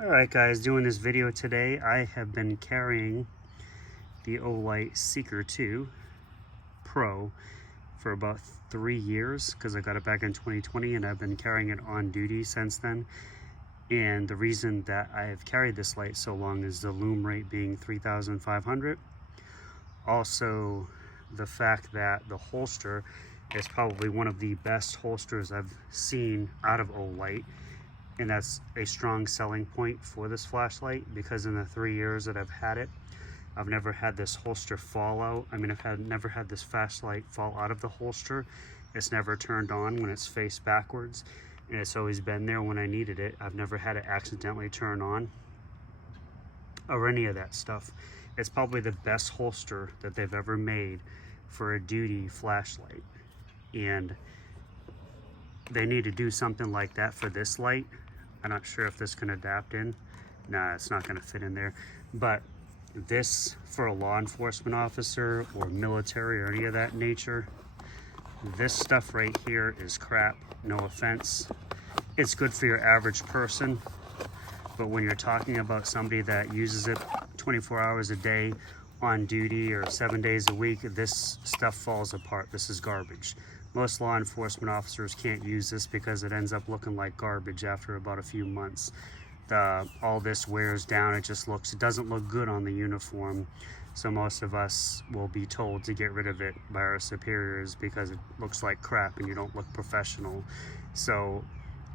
Alright guys, doing this video today, I have been carrying the Olight Seeker 2 Pro for about 3 years because I got it back in 2020 and I've been carrying it on duty since then. And the reason that I have carried this light so long is the loom rate being 3,500. Also, the fact that the holster is probably one of the best holsters I've seen out of Olight. And that's a strong selling point for this flashlight because in the 3 years that I've had it, I've never had this holster fall out. I mean, never had this flashlight fall out of the holster. It's never turned on when it's faced backwards, and it's always been there when I needed it. I've never had it accidentally turn on or any of that stuff. It's probably the best holster that they've ever made for a duty flashlight, and they need to do something like that for this light. I'm not sure if this can adapt in. Nah, it's not going to fit in there. But this, for a law enforcement officer or military or any of that nature, this stuff right here is crap. No offense. It's good for your average person. But when you're talking about somebody that uses it 24 hours a day on duty or 7 days a week, this stuff falls apart. This is garbage. Most law enforcement officers can't use this because it ends up looking like garbage after about a few months. All this wears down. It doesn't look good on the uniform. So most of us will be told to get rid of it by our superiors because it looks like crap and you don't look professional. So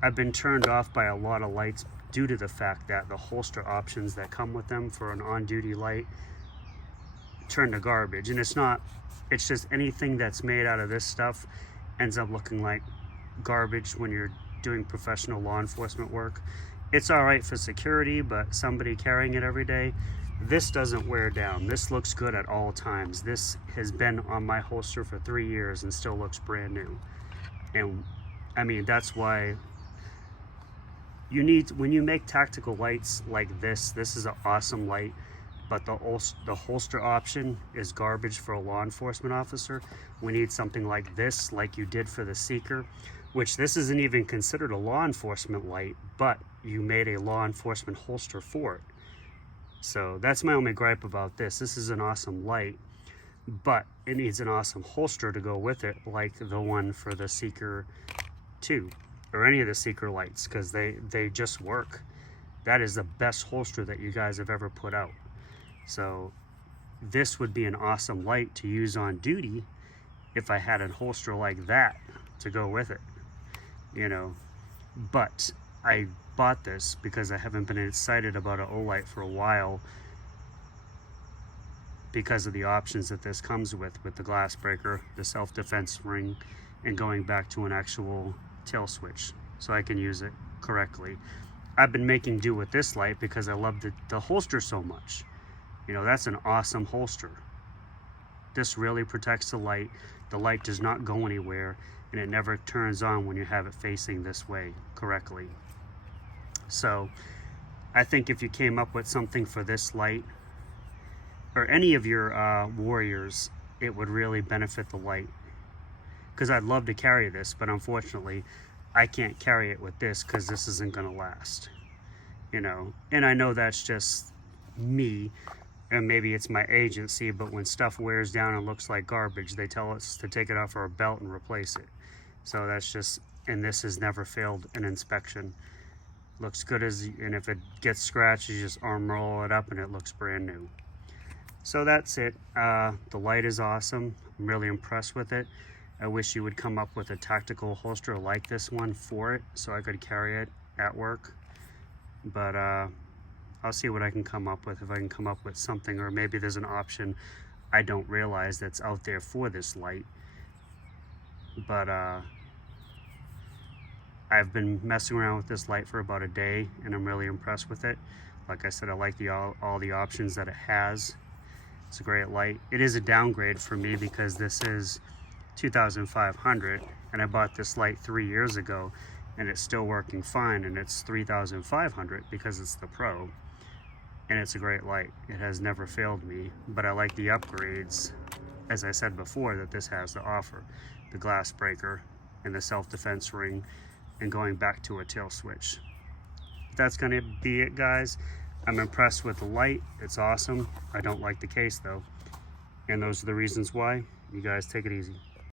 I've been turned off by a lot of lights due to the fact that the holster options that come with them for an on-duty light turn to garbage. And it's just anything that's made out of this stuff ends up looking like garbage when you're doing professional law enforcement work. It's all right for security, but somebody carrying it every day, this doesn't wear down. This looks good at all times. This has been on my holster for 3 years and still looks brand new. And I mean, that's why when you make tactical lights like this is an awesome light. But the holster option is garbage for a law enforcement officer. We need something like this, like you did for the Seeker, which this isn't even considered a law enforcement light, but you made a law enforcement holster for it. So that's my only gripe about this. This is an awesome light, but it needs an awesome holster to go with it, like the one for the Seeker 2, or any of the Seeker lights, because they just work. That is the best holster that you guys have ever put out. So this would be an awesome light to use on duty if I had a holster like that to go with it, you know. But I bought this because I haven't been excited about an Olight for a while because of the options that this comes with the glass breaker, the self-defense ring, and going back to an actual tail switch so I can use it correctly. I've been making do with this light because I love the holster so much. You know, that's an awesome holster. This really protects the light. The light does not go anywhere, and it never turns on when you have it facing this way correctly. So I think if you came up with something for this light, or any of your Warriors, it would really benefit the light. Because I'd love to carry this, but unfortunately, I can't carry it with this because this isn't going to last. You know, and I know that's just me, and maybe it's my agency, but when stuff wears down and looks like garbage, they tell us to take it off our belt and replace it. So that's just, and this has never failed an inspection. Looks good and if it gets scratched, you just arm roll it up and it looks brand new. So that's it. The light is awesome. I'm really impressed with it. I wish you would come up with a tactical holster like this one for it so I could carry it at work. But I'll see what I can come up with, if I can come up with something, or maybe there's an option I don't realize that's out there for this light. But I've been messing around with this light for about a day and I'm really impressed with it. Like I said, I like all the options that it has. It's a great light. It is a downgrade for me because this is 2,500 and I bought this light 3 years ago and it's still working fine, and it's 3,500 because it's the Pro. And it's a great light. It has never failed me, but I like the upgrades, as I said before, that this has to offer. The glass breaker and the self-defense ring and going back to a tail switch. that's gonna be it, guys. I'm impressed with the light. It's awesome. I don't like the case though, and those are the reasons why. You guys take it easy.